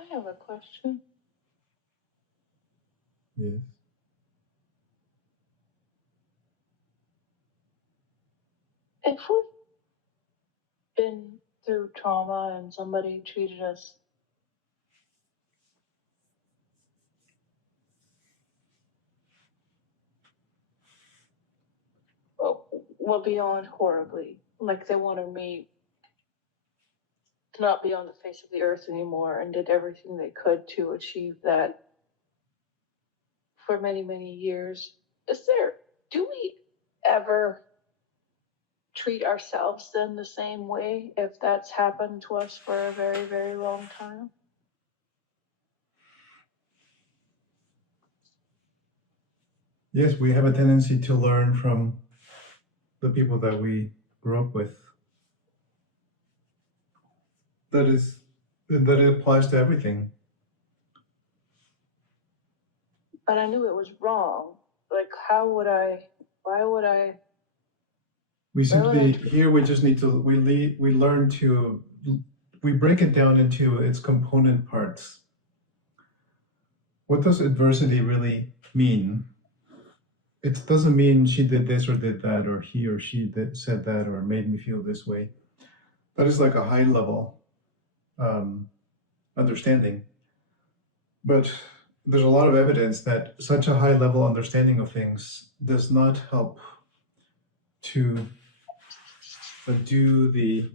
I have a question. Yes. If we've been through trauma and somebody treated us well beyond horribly, like they wanted me to not be on the face of the earth anymore and did everything they could to achieve that for many, many years. Do we ever treat ourselves then the same way if that's happened to us for a very, very long time? Yes, we have a tendency to learn from the people that we grew up with. That it applies to everything. But I knew it was wrong. Like, why would I? We simply, here we just need to, we learn to, we break it down into its component parts. What does adversity really mean? It doesn't mean she did this or did that, or he or she said that, or made me feel this way. That is like a high level understanding. But there's a lot of evidence that such a high level understanding of things does not help to do the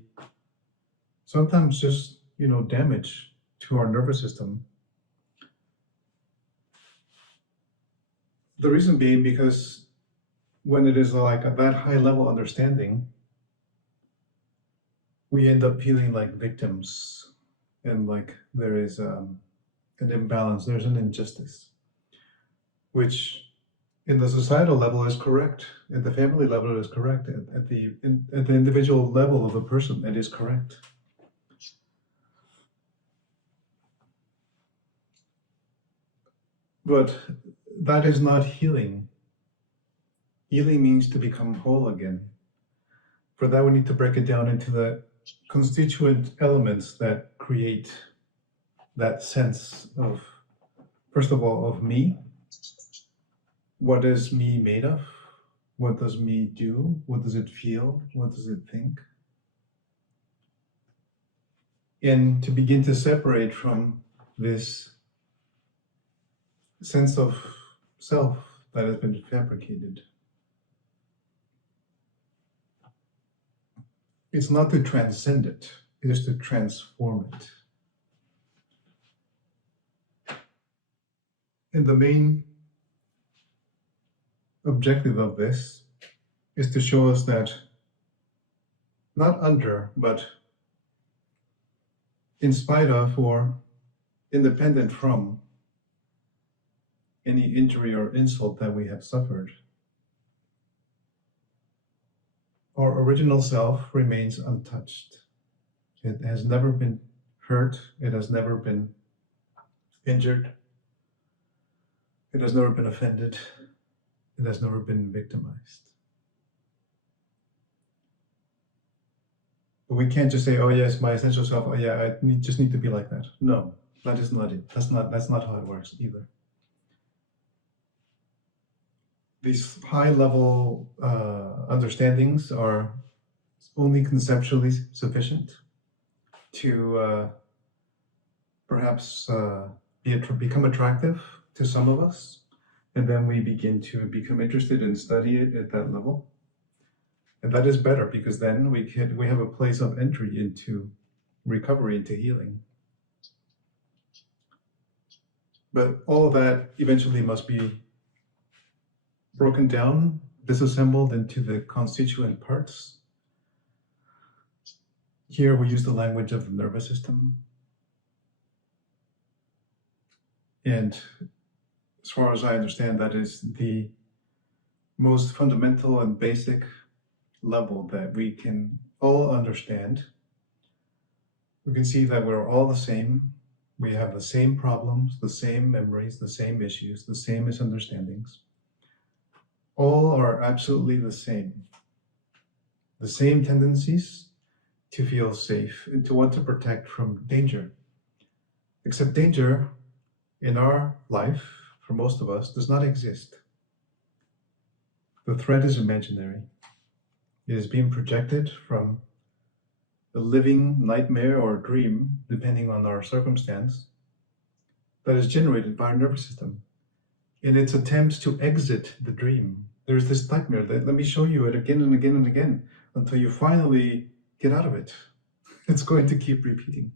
sometimes just damage to our nervous system. The reason being because when it is like at that high level understanding, we end up feeling like victims, and like there is an imbalance, there's an injustice, which in the societal level is correct, at the family level it is correct, at the individual level of the person it is correct. But that is not healing. Healing means to become whole again. For that, we need to break it down into the constituent elements that create that sense of, first of all, of me. What is me made of? What does me do? What does it feel? What does it think? And to begin to separate from this sense of self that has been fabricated. It's not to transcend it, it is to transform it. And the main objective of this is to show us that not under, but in spite of or independent from any injury or insult that we have suffered, our original self remains untouched. It has never been hurt, it has never been injured, it has never been offended, it has never been victimized. But we can't just say, oh yes, my essential self, oh yeah, just need to be like that. No, that is not it. That's not how it works either. These high level understandings are only conceptually sufficient to perhaps become attractive to some of us, and then we begin to become interested and study it at that level. And that is better because then we have a place of entry into recovery, into healing. But all of that eventually must be broken down, disassembled into the constituent parts. Here we use the language of the nervous system. And as far as I understand, that is the most fundamental and basic level that we can all understand. We can see that we're all the same. We have the same problems, the same memories, the same issues, the same misunderstandings. All are absolutely the same. The same tendencies to feel safe and to want to protect from danger. Except danger in our life, for most of us, does not exist. The threat is imaginary. It is being projected from a living nightmare or dream, depending on our circumstance, that is generated by our nervous system in its attempts to exit the dream. There's this nightmare that, let me show you it again and again and again until you finally get out of it. It's going to keep repeating.